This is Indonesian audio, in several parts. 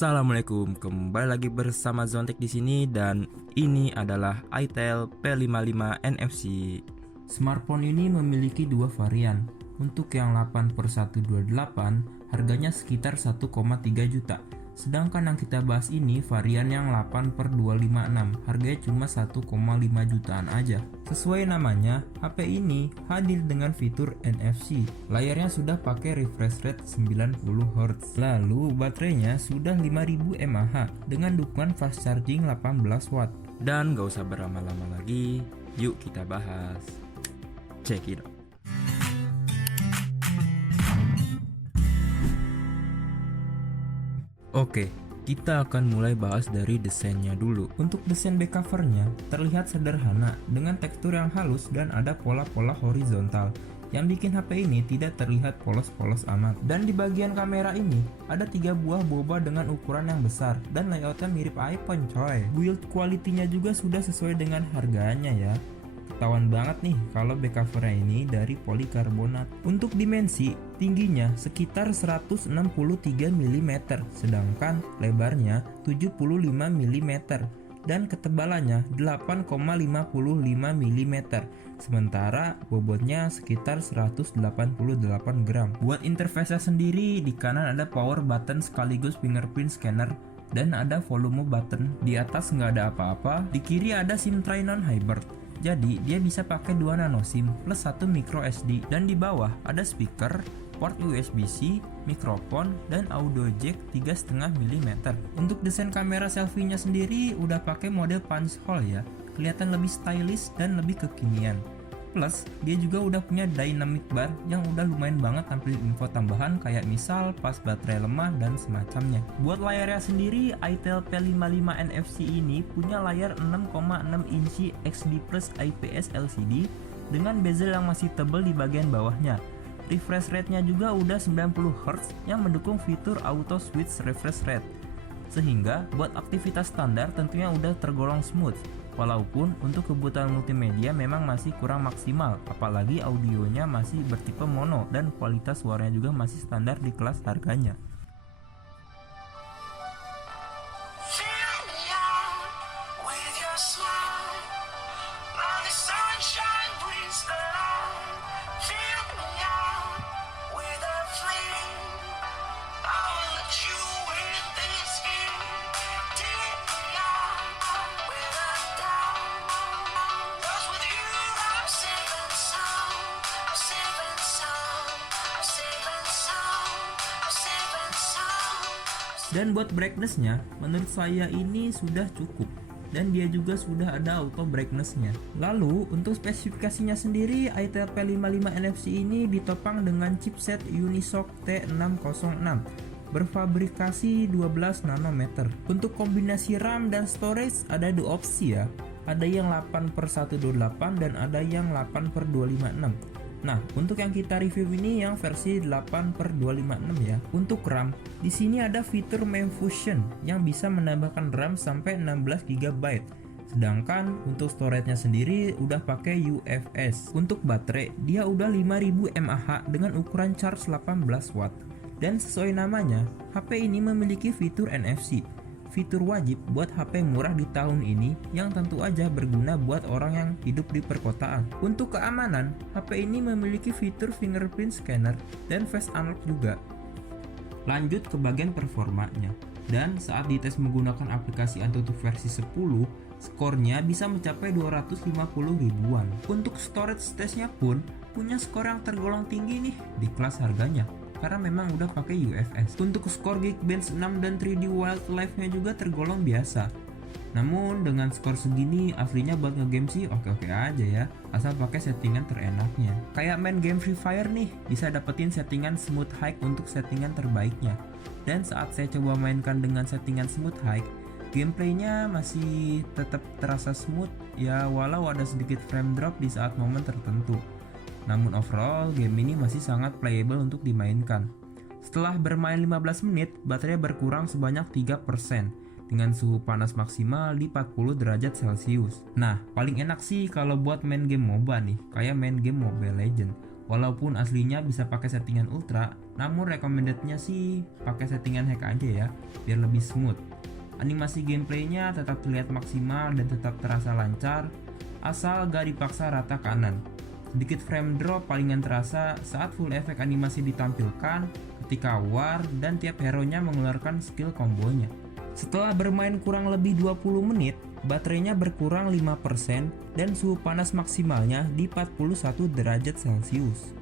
Assalamualaikum, kembali lagi bersama Zontek di sini dan ini adalah itel P55 NFC. Smartphone ini memiliki dua varian. Untuk yang 8/128 harganya sekitar 1,3 juta. Sedangkan yang kita bahas ini varian yang 8/256, harganya cuma 1,5 jutaan aja. Sesuai namanya, HP ini hadir dengan fitur NFC. Layarnya sudah pakai refresh rate 90 Hz. Lalu baterainya sudah 5000 mAh dengan dukungan fast charging 18 watt. Dan gak usah berlama-lama lagi, yuk kita bahas. Check it out. Oke, kita akan mulai bahas dari desainnya dulu. Untuk desain back covernya terlihat sederhana dengan tekstur yang halus dan ada pola-pola horizontal yang bikin HP ini tidak terlihat polos-polos amat. Dan di bagian kamera ini ada 3 buah boba dengan ukuran yang besar dan layoutnya mirip iPhone coy. Build quality-nya juga sudah sesuai dengan harganya ya. Ketahuan banget nih kalau back covernya ini dari polikarbonat. Untuk dimensi, tingginya sekitar 163 mm, sedangkan lebarnya 75 mm dan ketebalannya 8,55 mm. Sementara bobotnya sekitar 188 gram. Buat interface-nya sendiri, di kanan ada power button sekaligus fingerprint scanner dan ada volume button. Di atas nggak ada apa-apa. Di kiri ada SIM tray non-hybrid. Jadi dia bisa pakai 2 nano SIM plus 1 micro SD, dan di bawah ada speaker, port USB-C, mikrofon, dan audio jack 3,5 mm. Untuk desain kamera selfie-nya sendiri udah pakai mode punch hole ya, kelihatan lebih stylish dan lebih kekinian. Plus, dia juga udah punya dynamic bar yang udah lumayan banget tampilin info tambahan kayak misal pas baterai lemah dan semacamnya. Buat layarnya sendiri, itel P55 NFC ini punya layar 6,6 inci XD Plus IPS LCD dengan bezel yang masih tebal di bagian bawahnya. Refresh rate-nya juga udah 90 Hz yang mendukung fitur auto switch refresh rate. Sehingga buat aktivitas standar tentunya udah tergolong smooth. Walaupun untuk kebutuhan multimedia memang masih kurang maksimal, apalagi audionya masih bertipe mono dan kualitas suaranya juga masih standar di kelas harganya. Dan buat brightness-nya, menurut saya ini sudah cukup. Dan dia juga sudah ada auto brightness-nya. Lalu, untuk spesifikasinya sendiri, itel P55 NFC ini ditopang dengan chipset Unisoc T606 berfabrikasi 12 nanometer. Untuk kombinasi RAM dan storage ada 2 opsi ya. Ada yang 8/128 dan ada yang 8/256. Nah, untuk yang kita review ini yang versi 8/256 ya. Untuk RAM, di sini ada fitur memfusion yang bisa menambahkan RAM sampai 16 GB. Sedangkan untuk storage-nya sendiri udah pakai UFS. Untuk baterai, dia udah 5000 mAh dengan ukuran charge 18 watt. Dan sesuai namanya, HP ini memiliki fitur NFC. Fitur wajib buat HP murah di tahun ini yang tentu aja berguna buat orang yang hidup di perkotaan. Untuk keamanan, HP ini memiliki fitur fingerprint scanner dan face unlock juga. Lanjut ke bagian performanya. Dan saat dites menggunakan aplikasi Antutu versi 10, skornya bisa mencapai 250 ribuan. Untuk storage testnya pun punya skor yang tergolong tinggi nih di kelas harganya, karena memang udah pakai UFS. Untuk skor Geekbench 6 dan 3D Wildlife-nya juga tergolong biasa. Namun dengan skor segini aslinya buat ngegame sih oke-oke aja ya, asal pakai settingan terenaknya. Kayak main game Free Fire nih, bisa dapetin settingan smooth high untuk settingan terbaiknya. Dan saat saya coba mainkan dengan settingan smooth high, gameplaynya masih tetap terasa smooth ya, walau ada sedikit frame drop di saat momen tertentu. Namun overall game ini masih sangat playable untuk dimainkan. Setelah bermain 15 menit, baterai berkurang sebanyak 3% dengan suhu panas maksimal di 40 derajat Celcius. Nah, paling enak sih kalau buat main game MOBA nih, kayak main game Mobile Legends. Walaupun aslinya bisa pakai settingan ultra, Namun recommendednya sih pakai settingan hack aja ya, biar lebih smooth. Animasi gameplaynya tetap terlihat maksimal dan tetap terasa lancar, asal gak dipaksa rata kanan. Sedikit frame drop palingan terasa saat full efek animasi ditampilkan ketika war dan tiap hero-nya mengeluarkan skill kombonya. Setelah bermain kurang lebih 20 menit, baterainya berkurang 5% dan suhu panas maksimalnya di 41 derajat Celcius.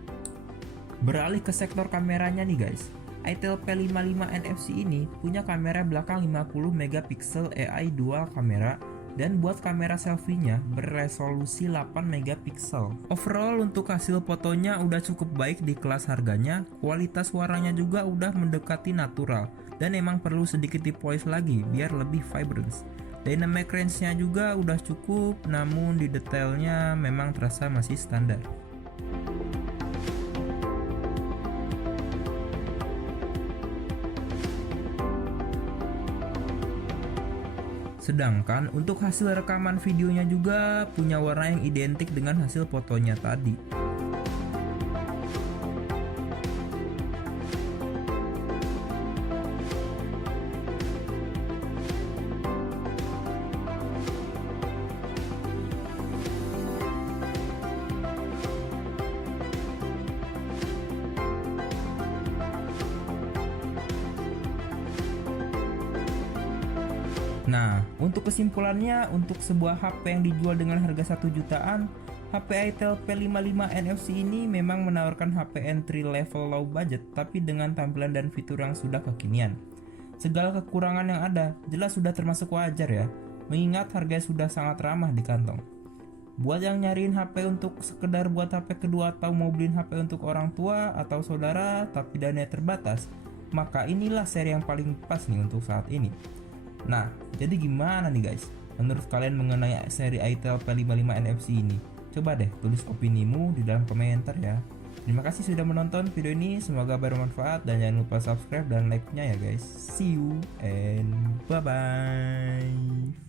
Beralih ke sektor kameranya nih guys. Itel P55 NFC ini punya kamera belakang 50 megapiksel AI dual kamera dan buat kamera selfie-nya beresolusi 8 megapiksel. Overall untuk hasil fotonya udah cukup baik di kelas harganya, kualitas warnanya juga udah mendekati natural dan emang perlu sedikit dipolish lagi biar lebih vibrant. Dynamic range-nya juga udah cukup, namun di detailnya memang terasa masih standar. Sedangkan untuk hasil rekaman videonya juga punya warna yang identik dengan hasil fotonya tadi. Nah, untuk kesimpulannya, untuk sebuah HP yang dijual dengan harga 1 jutaan, HP Itel P55 NFC ini memang menawarkan HP entry level low budget tapi dengan tampilan dan fitur yang sudah kekinian. Segala kekurangan yang ada jelas sudah termasuk wajar ya, mengingat harganya sudah sangat ramah di kantong. Buat yang nyariin HP untuk sekedar buat HP kedua atau mau beliin HP untuk orang tua atau saudara tapi dana terbatas, maka inilah seri yang paling pas nih untuk saat ini. Nah, jadi gimana nih guys? Menurut kalian mengenai seri Itel P55 NFC ini? Coba deh tulis opinimu di dalam komentar ya. Terima kasih sudah menonton video ini, semoga bermanfaat dan jangan lupa subscribe dan like-nya ya guys. See you and bye-bye.